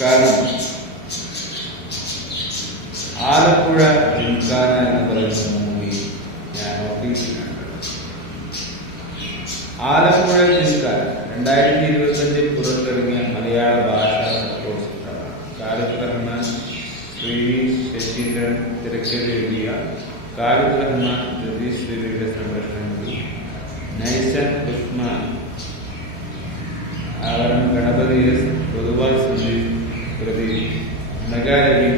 കാരണം ആലപ്പുഴ ജിംഖാന എന്ന് പറയുന്ന മൂവി ഞാൻ നോക്കിയിട്ടുണ്ട്. ആലപ്പുഴ ജിംഖാന 2025 പുറത്തിറങ്ങിയ മലയാള ഭാഷാ ചിത്രമാണ്. ഖാലിദ് റഹ്മാൻ, ശ്രീനിഷ് ശശീന്ദ്രൻ തിരക്കഥ എഴുതിയ ഖാലിദ് റഹ്മാൻ, രതീഷ് ശ്രീയുടെ സംരക്ഷണത്തിൽ നൈസൻ ഉസ്മാൻ, ഗണപതി എസ്, പൊതുവാൾ സന്ദീപ്, പ്രതി നഗാരവി,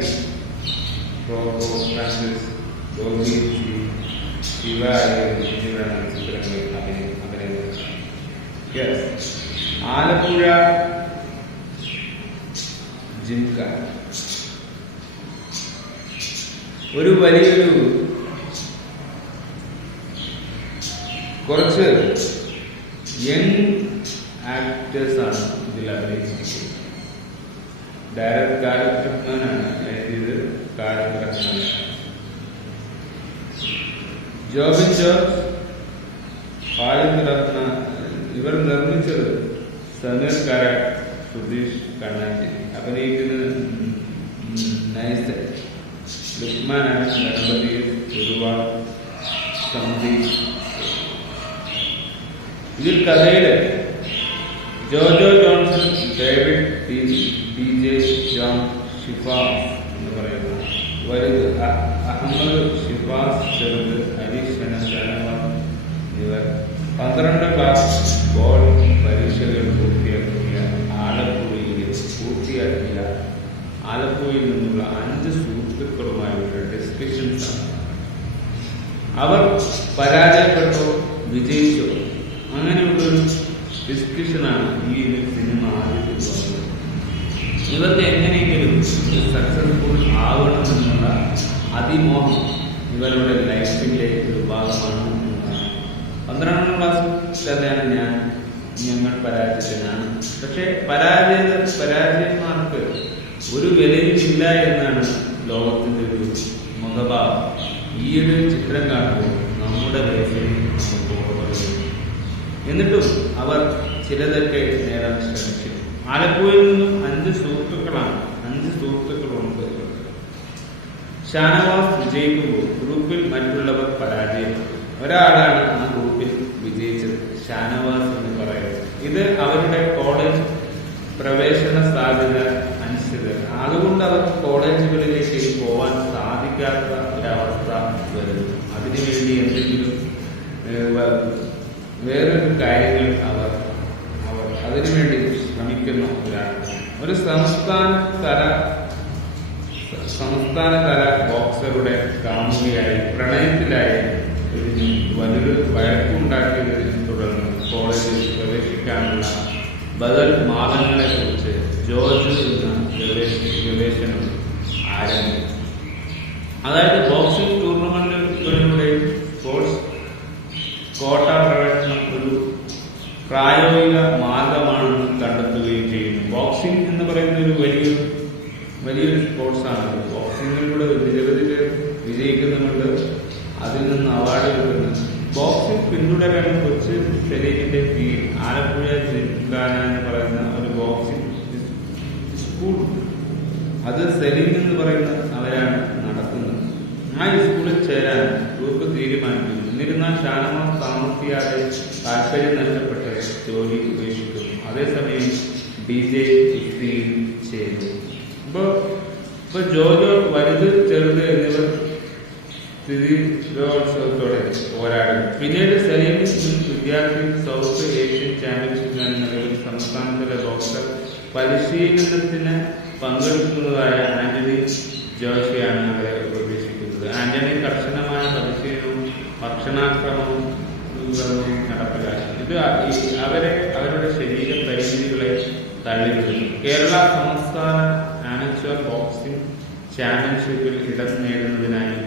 ഫ്രാൻസിസ്, ഗോപി, ശിവ എന്നിവരാണ് ചിത്രങ്ങളിൽ അഭിനയിച്ചത്. ആലപ്പുഴ ജിംഖാന ഒരു വലിയൊരു കുറച്ച് യങ് ആക്ടേഴ്സാണ് ഇതിൽ അഭിനയിച്ചിരിക്കുന്നത്. ഡയറക്ടർ ഖാലിദ് റഹ്മാനാണ് എഴുതിയത്. ഖാലിദ് റഹ്മാൻ, ജോബിൻ ജോർജ്, ഖാലിദ് റഹ്മാൻ. ഇവർ നിർമ്മിച്ചത് സമീർ കാരാട്ട്, സുധീഷ് കണ്ണാറ്റി. അഭിനയിക്കുന്നത് നൈസൻ ഉസ്മാനാണ്, ഗണപതി, പൊതുവാൾ സന്ദീപ്. ഇതിൽ കഥയില് Jojo Johnson, David T J John, Shifas എന്ന് പറയുന്ന വലുത്, അഹമ്മദ് ഷിഫാസ് ചെറുത്, ഹരീഷ് ഷനവാസ് എന്നിവർ 12 ക്ലാസ് ബോർഡ് പരീക്ഷകൾ പൂർത്തിയാക്കിയ ആലപ്പുഴയിൽ നിന്നുള്ള 5 സുഹൃത്തുക്കളുമായുള്ള ഡിസ്കഷൻസ് ആണ്. അവർ പരാജയപ്പെട്ടോ വിജയിച്ചോ അങ്ങനെയുള്ളൊരു ഡിസ്കഷനാണ് ഈ സിനിമ ആദ്യത്തിൽ വന്നത്. ഇവർക്ക് എങ്ങനെയെങ്കിലും സക്സസ്ഫുൾ ആവണമെന്നുള്ള അതിമോഹം ഇവരുടെ ലൈഫിൻ്റെ ഒരു ഭാഗമാണ്. 12ാം ക്ലാസ് തന്നെയാണ് ഞങ്ങൾ പരാജയത്തിനാണ്. പക്ഷേ പരാജയന്മാർക്ക് ഒരു വിലയും ഇല്ല എന്നാണ് ലോകത്തിൻ്റെ ഒരു മുഖഭാവം. ഈയൊരു ചിത്രം കാണുമ്പോൾ നമ്മുടെ ലൈഫിൽ നമുക്ക് ഓർമ്മ. എന്നിട്ടും അവർ ചിലതൊക്കെ നേടാൻ ശ്രമിച്ചു. ആലപ്പുഴയിൽ നിന്നും 5 സുഹൃത്തുക്കളുണ്ട്. ഷാനവാസ് വിജയിക്കുമ്പോൾ ഗ്രൂപ്പിൽ മറ്റുള്ളവർ പരാജയപ്പെട്ടു. ഒരാളാണ് ആ ഗ്രൂപ്പിൽ വിജയിച്ചത്, ഷാനവാസ് എന്ന് പറയുന്നത്. ഇത് അവരുടെ കോളേജ് പ്രവേശന സാധ്യത അനുസരിച്ച്, അതുകൊണ്ട് അവർക്ക് കോളേജുകളിലേക്ക് പോകാൻ സാധിക്കാത്ത ഒരവസ്ഥ വരുന്നു. അതിനുവേണ്ടി എന്തെങ്കിലും വേറൊരു കാര്യങ്ങൾ അവർ അതിനുവേണ്ടി ശ്രമിക്കുന്ന ഒരു സംസ്ഥാന തല ബോക്സറുടെ കാമുകിയായി പ്രണയത്തിലായി വലിയൊരു വഴക്കുണ്ടാക്കിയതിനെ തുടർന്ന് കോളേജിൽ പ്രവേശിക്കാനുള്ള ബദൽ മാർഗങ്ങളെ കുറിച്ച് ജോർജ് എന്ന ഗവേഷണം ആരംഭിച്ചു. അതായത് ബോക്സിംഗ് ടൂർണമെന്റുകളിലൂടെ സ്പോർട്സ് കോട്ട പ്രവേശനം ഒരു പ്രായോഗിക മാർഗമാണെന്ന് കണ്ടെത്തുകയും ചെയ്യുന്നു. ബോക്സിംഗ് എന്ന് പറയുന്ന ഒരു വലിയൊരു സ്പോർട്സാണ്. ബോക്സിങ്ങിലൂടെ നിരവധി പേർ വിജയിക്കുന്നുണ്ട്, അതിൽ നിന്ന് അവാർഡ് കിട്ടുന്നു. ബോക്സിംഗ് പിന്തുടരാൻ കൊച്ചു സലീമിന്റെ കീഴിൽ ആലപ്പുഴ ജിംഖാന എന്ന് പറയുന്ന ഒരു ബോക്സിംഗ് സ്കൂൾ, അത് സലീം എന്ന് പറയുന്ന അവരാണ് നടത്തുന്നത്. ആ സ്കൂളിൽ ചേരാൻ ഗ്രൂപ്പ് തീരുമാനിക്കുന്നു. എന്നിരുന്നാൽ ഷാനവാസ് താമസിയാതെ താല്പര്യം നഷ്ടപ്പെട്ട് ജോലി ഉപേക്ഷിക്കുന്നു. അതേസമയം DJ ചേരുന്നു. ഇപ്പൊ ജോജോ, വലുത്, ചെറുത് എന്നിവർ സ്ഥിതിരോത്സവത്തോടെ പോരാടും. പിന്നീട് സലീം വിദ്യാർത്ഥി സൗത്ത് ഏഷ്യൻ ചാമ്പ്യൻഷിപ്പിലാണ് നിലവിൽ സംസ്ഥാനതല ബോക്സർ പരിശീലനത്തിന് പങ്കെടുക്കുന്നതായ ആന്റണി ജോഷിയാണ് അവരെ പ്രവേശിക്കുന്നത്. ആന്റണി കർശനമായ പരിശീലനവും ഭക്ഷണാക്രമവും നടപ്പിലാക്കി. ഇത് അവരുടെ ശരീര പരിമിതികളെ തള്ളിവിടുന്നു. കേരള സംസ്ഥാന ആമച്വർ ബോക്സിംഗ് ചാമ്പ്യൻഷിപ്പിൽ ഇടം നേടുന്നതിനായി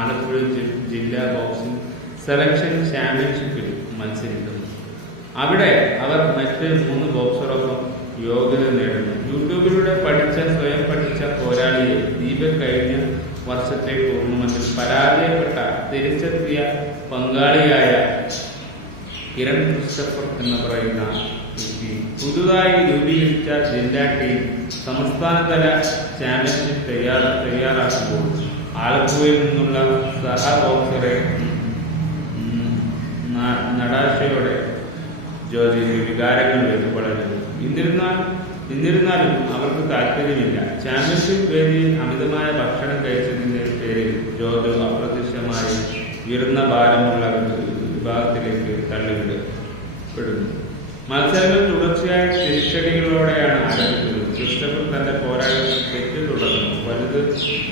ആലപ്പുഴ ജില്ലാ ബോക്സിംഗ് സെലക്ഷൻ ചാമ്പ്യൻഷിപ്പിൽ മത്സരിക്കുന്നു. അവിടെ അവർ മറ്റ് 3 ബോക്സറൊപ്പം യോഗ്യത നേടുന്നു. യൂട്യൂബിലൂടെ സ്വയം പഠിച്ച പോരാളിയെ ദീപക് കഴിഞ്ഞ വർഷത്തെ ടൂർണമെന്റിൽ പരാജയപ്പെട്ട തിരിച്ചെത്തിയ പങ്കാളിയായ കിരൺ ക്രിസ്റ്റഫർ എന്ന് പറയുന്ന വ്യക്തി പുതുതായി രൂപീകരിച്ച ജില്ലാ ടീം സംസ്ഥാനതല ചാമ്പ്യൻഷിപ്പ് തയ്യാറാക്കുമ്പോൾ ആലപ്പുഴയിൽ നിന്നുള്ള സഹ ബോക്സറെ നടാശയോടെ ജോർജിക്ക് വികാരങ്ങൾ വെളിപ്പെടുന്നത്. എന്നിരുന്നാലും അവർക്ക് താല്പര്യമില്ല. ചാമ്പ്യൻഷിപ്പ് വേദിയിൽ അമിതമായ ഭക്ഷണം കഴിച്ചതിന്റെ പേരിൽ ജോർജ് അപ്രത്യക്ഷമായി ഉയർന്ന ഭാരമുള്ള വിഭാഗത്തിലേക്ക് തള്ളിവിടപ്പെടുന്നു. മത്സരങ്ങൾ തുടർച്ചയായ തിരിച്ചടികളോടെയാണ് ആരംഭിച്ചത്. ക്രിസ്റ്റഫർ തന്റെ പോരാട്ടത്തിൽ തെറ്റ് തുടർന്നു. വലുത്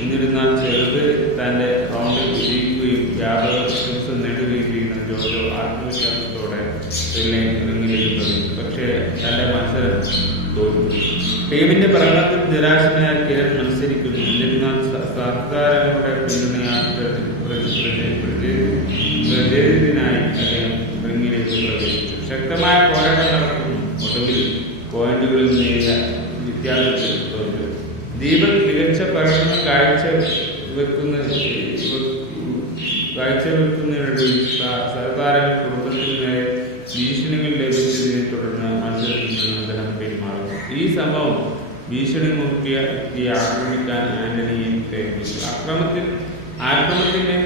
എന്നിരുന്നാൽ ചെറുത് തന്റെ റൗണ്ടിൽ വിജയിക്കുകയും വ്യാപക പ്രശംസ നേടുകയും ചെയ്യുന്ന ജോജോ ആത്മവിശ്വാസത്തോടെ റിംഗിലേക്ക് പ്രവേശിച്ചു. പക്ഷേ തന്റെ മത്സരം തോൽവി. ടീമിന്റെ പ്രകടനത്തിൽ നിരാശനായ കിരൺ മത്സരിക്കുന്നു. എന്നിരുന്നാൽ സഹതാരങ്ങളുടെ പിന്തുണയാൽ പ്രതിനിധിനായി അദ്ദേഹം റിംഗിലേക്ക് പ്രവേശിച്ചു. ശക്തമായ പോരാട്ടം നടക്കുന്നു. ഒടുവിൽ പോയിന്റുകളിൽ നേടിയ വ്യത്യാസത്തിൽ തോറ്റു. ദീപക് മികച്ച പ്രകടനം കാഴ്ചവെക്കുന്നതിനിടയിൽ സഹതാരങ്ങൾ കുടുംബത്തിന് നേരെ ഭീഷണികൾ ലഭിച്ചതിനെ തുടർന്ന് മത്സരത്തിൽ നിന്ന് അദ്ദേഹം പിന്മാറുന്നു. ഈ സംഭവം ഭീഷണി മുക്കിയ ആക്രമിക്കാൻ ആന്റണിയെ പ്രേരിപ്പിച്ചു. ആക്രമണത്തിന്റെ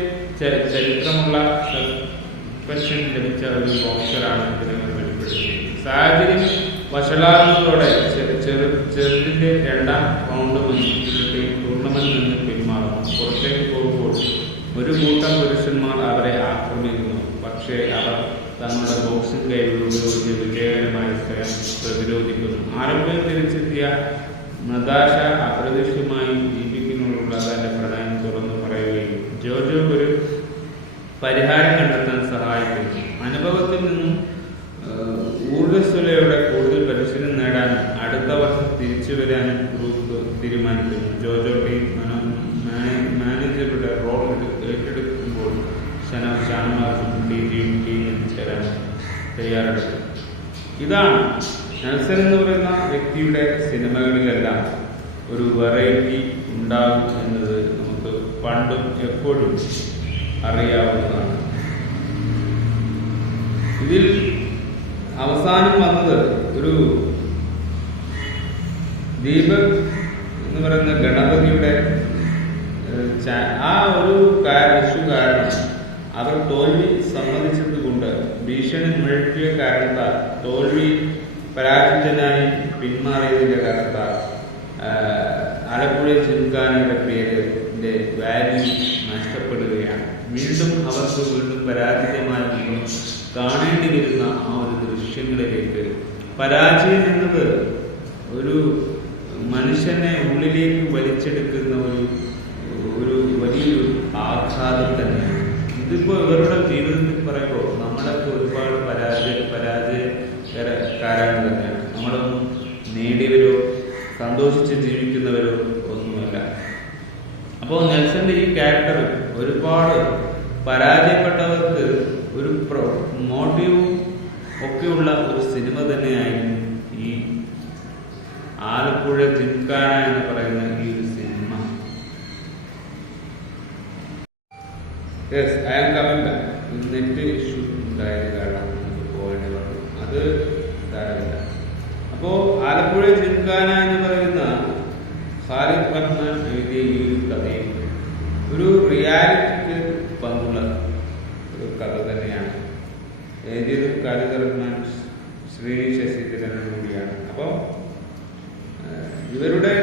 ചരിത്രമുള്ള സസ്പെൻഷൻ ലഭിച്ച ഒരു ബോക്സറാണ് ഇതിനകം വെളിപ്പെടുത്തിയത്. സാഹചര്യം വഷളാകുന്നതോടെ ചെറുതിന്റെ രണ്ടാം റൗണ്ട് മത്സരത്തിൽ ടൂർണമെന്റിൽ നിന്ന് പിന്മാറുന്നു. പുറത്തേക്ക് പോകുമ്പോൾ ഒരു കൂട്ടം പുരുഷന്മാർ അവരെ ആക്രമിക്കുന്നു. പക്ഷേ അവർ തങ്ങളുടെ ബോക്സിംഗ് കഴിവുകൾ ഉപയോഗിച്ച് വിജയകരമായി സ്വയം പ്രതിരോധിക്കുന്നു. ആരംഭം തിരിച്ചെത്തിയ നതാഷ അപ്രതീക്ഷിതമായി ദീപിക്കിനോടുള്ള തന്റെ പ്രണയം തുറന്നു പറയുകയും ജോർജോക്ക് ഒരു പരിഹാരം കണ്ടെത്താൻ സഹായിക്കുന്നു. അനുഭവത്തിൽ നിന്നും ഊർജ്ജസ്വലയോടെ കൂടുതൽ പരിശീലനം നേടാനും അടുത്ത വർഷം തിരിച്ചു വരാനും ഗ്രൂപ്പ് തീരുമാനിക്കുന്നു. ജോജോ ടീം മാനേജറുടെ റോൾ ഏറ്റെടുക്കുമ്പോൾ ഷാനവാസും ടീമിൽ ചേരാൻ തയ്യാറെടുക്കും. ഇതാണ് നെൽസൺ എന്ന് പറയുന്ന വ്യക്തിയുടെ സിനിമകളിലെല്ലാം ഒരു വെറൈറ്റി ഉണ്ടാകും എന്നത് നമുക്ക് പണ്ടും എപ്പോഴും അറിയാവുന്നതാണ്. ഇതിൽ അവസാനം വന്നത് ഒരു ദീപക് എന്ന് പറയുന്ന ഗണപതിയുടെ ആ ഒരു ഇഷ്യൂ കാരണം അവർ തോൽവി സമ്മതിച്ചത് കൊണ്ട് ഭീഷണി മുഴക്കിയ കാരണത്താൽ തോൽവി പരാജിതനായി പിന്മാറിയതിന്റെ കാരണത്താൽ ആലപ്പുഴ ജിംഖാനയുടെ പേരിന്റെ വാല്യൂ നഷ്ടപ്പെടുകയാണ്. വീണ്ടും അവർക്ക് പരാജിതമായ കാണേണ്ടി വരുന്ന ആ ഒരു ദൃശ്യങ്ങളിലേക്ക് പരാജയം എന്നത് ഒരു മനുഷ്യനെ ഉള്ളിലേക്ക് വലിച്ചെടുക്കുന്ന ഒരു വലിയൊരു ആഘാതം തന്നെയാണ്. ഇതിപ്പോ ഇവരുടെ ജീവിതത്തിൽ പറയുമ്പോൾ നമ്മളൊക്കെ ഒരുപാട് പരാജയക്കാരാണ് തന്നെയാണ്. നമ്മളൊന്നും നേടിയവരോ സന്തോഷിച്ച് ജീവിക്കുന്നവരോ ഒന്നുമല്ല. അപ്പോൾ നെൽസന്റെ ഈ ക്യാരക്ടർ ഒരുപാട് പരാജയപ്പെട്ടവർക്ക് ഒരു മോട്ടീവും ഒക്കെയുള്ള ഒരു സിനിമ തന്നെയായിരുന്നു ഈ ആലപ്പുഴ ജിംഖാന എന്ന് പറയുന്ന ഈ ഒരു സിനിമ. Yes, I am coming back. Net issue ഉണ്ടായത് കാരണം നമുക്ക് പോകേണ്ടി വന്നു. അത് സാരമില്ല. അപ്പോ ആലപ്പുഴ ജിംഖാന എന്ന് പറയുന്ന ഖാലിദ് റഹ്മാൻ എഴുതിയ ഈ ഒരു കഥയും ഒരു റിയാലിറ്റിക്ക് പങ്കുള്ള ഒരു കഥ തന്നെയാണ്. എഴുതിയത് ഖാലിദ് റഹ്മാൻ, ശ്രീ ശശിധരൻ കൂടിയാണ്. അപ്പോൾ ഇവരുടെ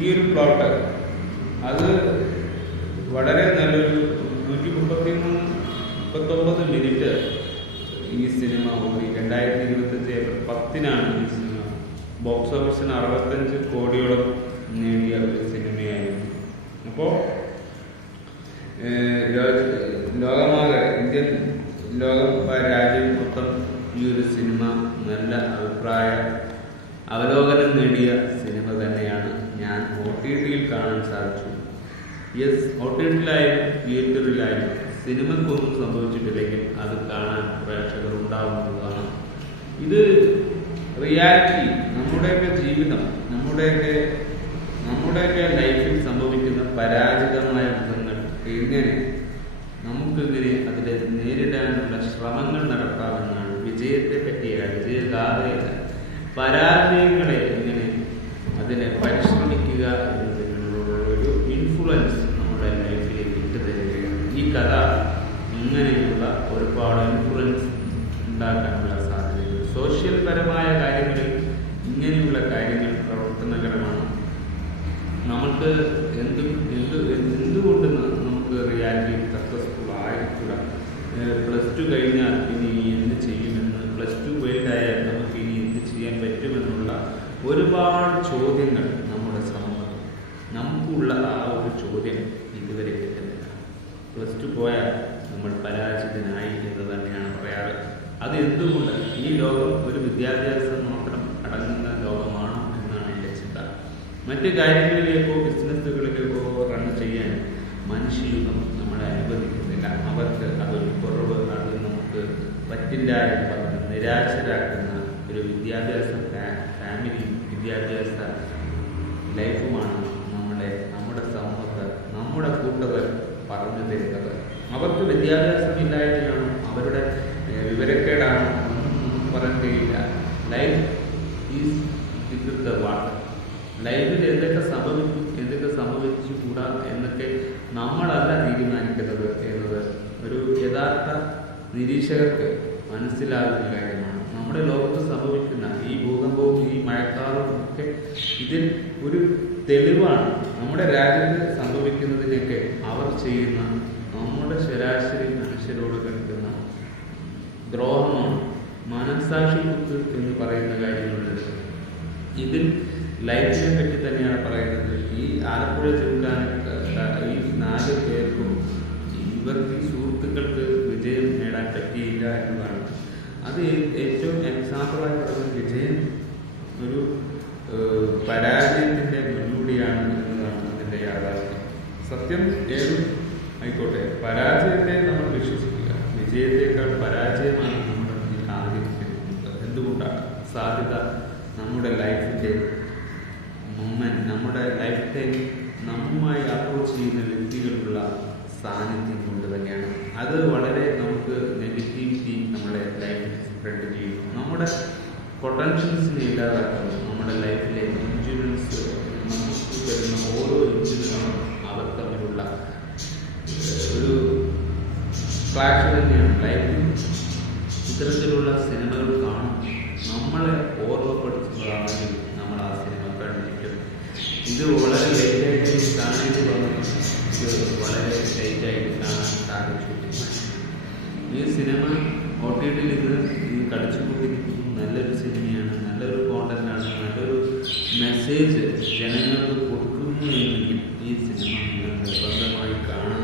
ഈ ഒരു പ്ലോട്ട് അത് വളരെ നല്ലൊരു 139 മിനിറ്റ് ഈ സിനിമ ഓടി. 2025 ഏപ്രിൽ 10-നാണ് ഈ സിനിമ ബോക്സ് ഓഫീസിന് 65 കോടിയോളം നേടിയ ഒരു സിനിമയായിരുന്നു. അപ്പോൾ ലോകമാകെ ഇന്ത്യൻ രാജ്യം മൊത്തം ഈ ഒരു സിനിമ നല്ല അവലോകനം നേടിയ സിനിമ തന്നെയാണ്. ഞാൻ OTT-യിൽ കാണാൻ സാധിച്ചു. യെസ്, OTT-യിലായാലും തിയേറ്ററിലായാലും സിനിമക്കൊന്നും സംഭവിച്ചിട്ടില്ലെങ്കിൽ അത് കാണാൻ പ്രേക്ഷകർ ഉണ്ടാവുന്നതാണ്. ഇത് റിയാലിറ്റി, നമ്മുടെയൊക്കെ ജീവിതം, നമ്മുടെയൊക്കെ ലൈഫിൽ സംഭവിക്കുന്ന പരാജിതമായ മുഖങ്ങൾ എങ്ങനെ നമുക്കിങ്ങനെ അതിനെ നേരിടാനുള്ള ശ്രമങ്ങൾ നടത്താമെന്നാണ്. വിജയത്തെ പറ്റിയല്ല, വിജയഗാഥയല്ല, പരാജയങ്ങളെ എങ്ങനെ അതിനെ പരിശ്രമിക്കുക എന്നതിനുള്ള ഒരു ഇൻഫ്ലുവൻസ് നമ്മുടെ ലൈഫിലേക്ക് ഇട്ടുതരികയാണ്. ഈ കഥ ഇങ്ങനെയുള്ള ഒരുപാട് ഇൻഫ്ലുവൻസ് ഉണ്ടാക്കാനുള്ള സാധ്യതകൾ സോഷ്യൽ പരമായ കാര്യങ്ങളിൽ ഇങ്ങനെയുള്ള കാര്യങ്ങൾ പ്രവർത്തനകരമാണ്. നമുക്ക് എന്തുകൊണ്ട് നമുക്ക് റിയാലിറ്റി സക്സസ്ഫുൾ ആയിട്ടില്ല. +2 കഴിഞ്ഞാൽ ഇനി എന്ത് ചെയ്യുമെന്ന്, +2 ഫെയിൽഡായാൽ നമുക്ക് ഇനി എന്ത് ചെയ്യാൻ പറ്റുമെന്നുള്ള ഒരുപാട് ചോദ്യങ്ങൾ നമ്മുടെ സമൂഹത്തിൽ നമുക്കുള്ള ആ ഒരു ചോദ്യം ഇതുവരെ കിട്ടുന്നില്ല. +2 പോയാൽ നമ്മൾ പരാജിതനായി എന്ന് തന്നെയാണ് പറയാറ്. അത് എന്തുകൊണ്ട്? ഈ ലോകം ഒരു വിദ്യാഭ്യാസം മാത്രം അടങ്ങുന്ന ലോകമാണോ എന്നാണ് എൻ്റെ ചിന്ത. മറ്റ് കാര്യങ്ങളിലേക്കോ ബിസിനസ്സുകളിലേക്കോ റൺ ചെയ്യാൻ മനുഷ്യയുഗം നമ്മളെ അനുവദിക്കുന്നില്ല. അവർക്ക് അതൊരു കുറവ്, അത് നമുക്ക് പറ്റില്ല എന്ന് പറഞ്ഞ് നിരാശരാക്കുന്ന ഒരു വിദ്യാഭ്യാസ ഫാമിലിയും വിദ്യാഭ്യാസ ലൈഫുമാണ് നമ്മുടെ സമൂഹത്തെ നമ്മുടെ കൂട്ടർ പറഞ്ഞു തരുന്നത്. അവർക്ക് വിദ്യാഭ്യാസമില്ലായ്മയാണോ, അവരുടെ വിവരക്കേടാണോ ഒന്നും നമുക്ക് പറയാൻ കഴിയില്ല. Life is with the water. ലൈഫിൽ എന്തൊക്കെ സംഭവിക്കും, എന്തൊക്കെ സംഭവിച്ചുകൂടാ എന്നൊക്കെ നമ്മളല്ല തീരുമാനിക്കുന്നത് എന്നത് ഒരു യഥാർത്ഥ നിരീക്ഷകർക്ക് മനസ്സിലാകുന്ന കാര്യമാണ്. നമ്മുടെ ലോകത്ത് സംഭവിക്കുന്ന ഈ ഭൂകമ്പവും ഈ മഴക്കാറും ഒക്കെ ഇതിൽ ഒരു തെളിവാണ്. നമ്മുടെ രാജ്യത്ത് സംഭവിക്കുന്നതിനൊക്കെ അവർ ചെയ്യുന്ന നമ്മുടെ ശരാശരി മനുഷ്യരോട് കെടുക്കുന്ന ദ്രോഹമാണ്. മനസ്സാക്ഷി കുത്ത് എന്ന് പറയുന്ന കാര്യങ്ങളുണ്ട്. ഇതിൽ ലൈഫിനെ പറ്റി തന്നെയാണ് പറയുന്നത്. ഈ ആലപ്പുഴ ചുരുക്കാൻ ഈ 4 പേർക്കും ഇവർക്ക് സുഹൃത്തുക്കൾക്ക് വിജയം നേടാൻ പറ്റിയില്ല എന്നതാണ്. അത് ഏറ്റവും എക്സാമ്പിളായി പറയുന്നത് വിജയം ഒരു പരാജയത്തിൻ്റെ മുന്നോടിയാണ് എന്നതാണ് അതിൻ്റെ യാഥാർത്ഥ്യം. സത്യം ഏതും ആയിക്കോട്ടെ, പരാജയത്തെ നമ്മൾ വിശ്വസിക്കുക. വിജയത്തെക്കാൾ പരാജയമാണ് നമ്മുടെ മുന്നിൽ ആഗ്രഹിക്കുന്നത്. എന്തുകൊണ്ടാണ്? സാധ്യത നമ്മുടെ ലൈഫിൻ്റെ മൊമെന്റ്, നമ്മുടെ ലൈഫ് ടൈം നമ്മുമായി അപ്രോച്ച് ചെയ്യുന്ന വ്യക്തികളുള്ള സാന്നിധ്യം കൊണ്ട് തന്നെയാണ്. അത് വളരെ നമുക്ക് നെഗറ്റിവിറ്റി നമ്മുടെ ലൈഫിൽ സ്പ്രെഡ് ചെയ്യുന്നു. നമ്മുടെ പൊട്ടൻഷ്യൽസിനെ ഇല്ലാതാക്കുന്നു. നമ്മുടെ ലൈഫിലെ ഇൻഷുറൻസ് നമുക്ക് തരുന്ന ഓരോ ഇൻഷുറൻസും അവർ തമ്മിലുള്ള ഒരു ക്ലാഷ് തന്നെയാണ്. ലൈഫിൽ ഇത്തരത്തിലുള്ള സിനിമകൾ കാണും. നമ്മളെ ഓർമ്മപ്പെടുത്തുന്നതാണെങ്കിൽ നമ്മൾ ആ സിനിമ കണ്ടിരിക്കും. ഇത് വളരെ ലേറ്റായിട്ട് കാണേണ്ടി വന്നു. ഇത് വളരെ ലേറ്റായിട്ട് കാണാൻ സാധിച്ചു. ഈ സിനിമ OTT ഇത് കളിച്ചുകൊണ്ടിരിക്കുന്നു. നല്ലൊരു സിനിമയാണ്, നല്ലൊരു കോണ്ടന്റാണ്, നല്ലൊരു മെസ്സേജ് ജനങ്ങൾക്ക് കൊടുക്കുന്നു എങ്കിൽ ഈ സിനിമ നിങ്ങൾ നിർബന്ധമായി കാണാൻ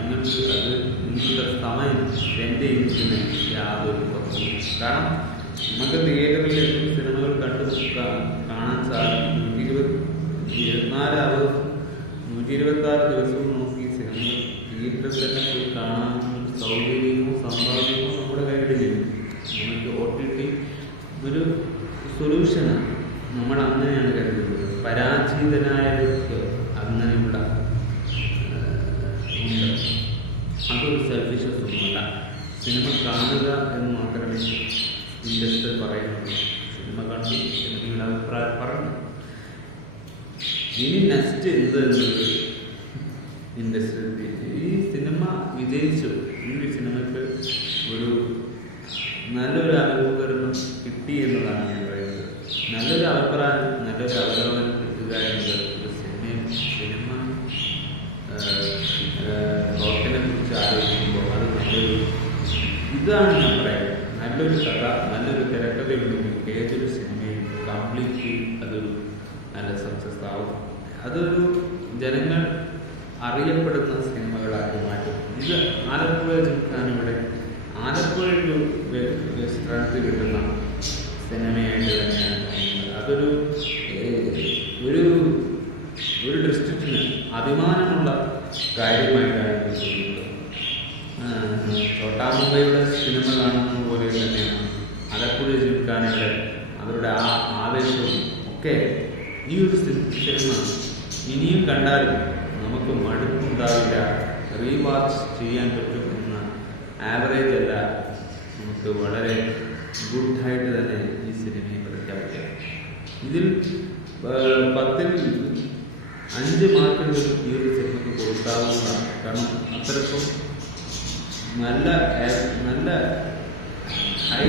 നിങ്ങൾക്ക് അത് നിങ്ങളുടെ സമയം എൻ്റെ ഇതിന് യാതൊരു കുറവും. കാരണം നമുക്ക് തിയേറ്ററിൽ സിനിമകൾ കാണാൻ സാധിക്കും. 126 ദിവസവും നോക്കി സിനിമകൾ തിയേറ്ററിൽ തന്നെ പോയി കാണാൻ സൗകര്യവും സമ്പാദ്യവും നമ്മുടെ കയ്യിലില്ല. നമുക്ക് OTT ഒരു സൊല്യൂഷനാണ്. നമ്മൾ അങ്ങനെയാണ് കരുതുന്നത്. പരാജിതനായവർക്ക് അങ്ങനെയുള്ള അതൊരു സെൽഫിഷസ് ഒന്നുമല്ല. സിനിമ കാണുക എന്ന് മാത്രമേ ഇൻഡസ്ട്രി പറയുന്നുള്ളൂ. സിനിമ കണ്ടു എന്തെങ്കിലും അഭിപ്രായം പറഞ്ഞു. ഇനി നെക്സ്റ്റ് എന്ത് എന്നത് ഇൻഡസ്ട്രി. ഈ സിനിമ വിജയിച്ചു. ഈ സിനിമയ്ക്ക് ഒരു നല്ലൊരു അഭിമുഖീകരണം കിട്ടി എന്നതാണ് ഞാൻ പറയുന്നത്. നല്ലൊരു അഭിപ്രായം, നല്ലൊരു അവലോകനം കിട്ടുക എന്നത് ഒരു സിനിമ ലോകത്തിനെ കുറിച്ച് ആലോചിക്കുമ്പോൾ അത് നല്ലൊരു ഇതാണ് ഞാൻ പറയുന്നത്. നല്ലൊരു കഥ, നല്ലൊരു തിരക്കഥയുണ്ടെങ്കിൽ ഏതൊരു സിനിമയും കംപ്ലീറ്റ്ലി അതൊരു നല്ല സക്സസ് ആവും. അതൊരു ജനങ്ങൾ അറിയപ്പെടുന്ന സിനിമകളാക്കി മാറ്റും. ഇത് ആലപ്പുഴ ജിംഖാനയുടെ ആലപ്പുഴയ്ക്ക് സ്ട്രെങ്ത് കിട്ടുന്ന സിനിമയായിട്ട് തന്നെയാണ് തോന്നുന്നത്. അതൊരു ഒരു ഡിസ്ട്രിക്റ്റിന് അഭിമാനമുള്ള കാര്യമായിട്ടാണ് തോന്നുന്നത്. ഛോട്ടാ മുംബൈയുടെ സിനിമ കാണുന്നത് പോലെ തന്നെയാണ് ആലപ്പുഴ ജിംഖാനയുടെ അവരുടെ ആ ആവേശവും ഒക്കെ. ഈ ഒരു സിനിമ ഇനിയും കണ്ടാലും നമുക്ക് മടുപ്പുണ്ടാവില്ല, റീവാച്ച് ചെയ്യാൻ പറ്റും എന്ന ആവറേജ് അല്ല, നമുക്ക് വളരെ ഗുഡായിട്ട് തന്നെ ഈ സിനിമയെ പ്രഖ്യാപിക്കാം. ഇതിൽ 10-ൽ 5 മാർക്കെങ്കിലും ഈ ഒരു സിനിമയ്ക്ക് കൊടുക്കാവുന്നതാണ്. കാരണം അത്രയ്ക്കും നല്ല ഹൈ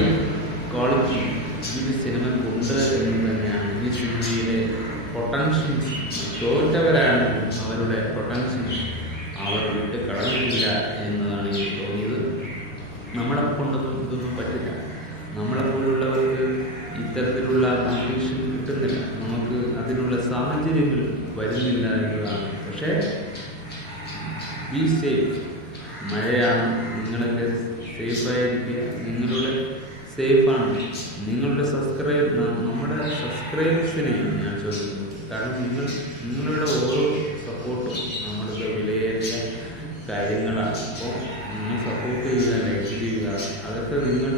ക്വാളിറ്റി ഈ സിനിമയ്ക്ക് ഉണ്ട് എന്ന് തന്നെയാണ്. ഈ സിനിമയിലെ പൊട്ടൻഷ്യൽസ് തോറ്റവരാണ്, അവരുടെ പൊട്ടൻഷ്യൽസ് അവർ വിട്ട് കളഞ്ഞില്ല എന്നതാണ് എനിക്ക് തോന്നിയത്. നമ്മളെ കൊണ്ടൊന്നും ഇതൊന്നും പറ്റില്ല. നമ്മളെ പോലുള്ളവർക്ക് ഇത്തരത്തിലുള്ള കോമ്പറ്റീഷൻ കിട്ടുന്നില്ല, നമുക്ക് അതിനുള്ള സാഹചര്യങ്ങൾ വരുന്നില്ല എന്നതാണ്. പക്ഷേ ബി സേഫ്. മഴയാണ്, നിങ്ങളൊക്കെ സേഫായിരിക്കുക. നിങ്ങളുടെ സേഫാണ് നിങ്ങളുടെ നമ്മുടെ സബ്സ്ക്രൈബേഴ്സിനെ ഞാൻ ചോദിക്കുന്നു. കാരണം നിങ്ങളുടെ ഓരോ സപ്പോർട്ടും നമ്മളുടെ വിലയേറിയ കാര്യങ്ങളാണ്. അപ്പോൾ നിങ്ങൾ സപ്പോർട്ട് ചെയ്യുക, ലൈക്ക് ചെയ്യുക, അതൊക്കെ നിങ്ങൾ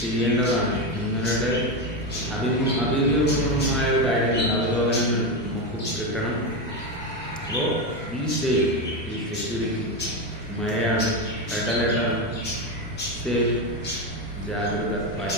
ചെയ്യേണ്ടതാണ്. നിങ്ങളുടെ അഭിമുഖമായ കാര്യങ്ങൾ, അവലോകനങ്ങൾ നമുക്ക് കിട്ടണം. അപ്പോൾ ഈ സേഫ്, ഈ സെക്യൂരിറ്റി. മഴയാണ്, റെഡ് അലേർട്ടാണ്, സേഫ്, ജാഗ്രത. ബൈ.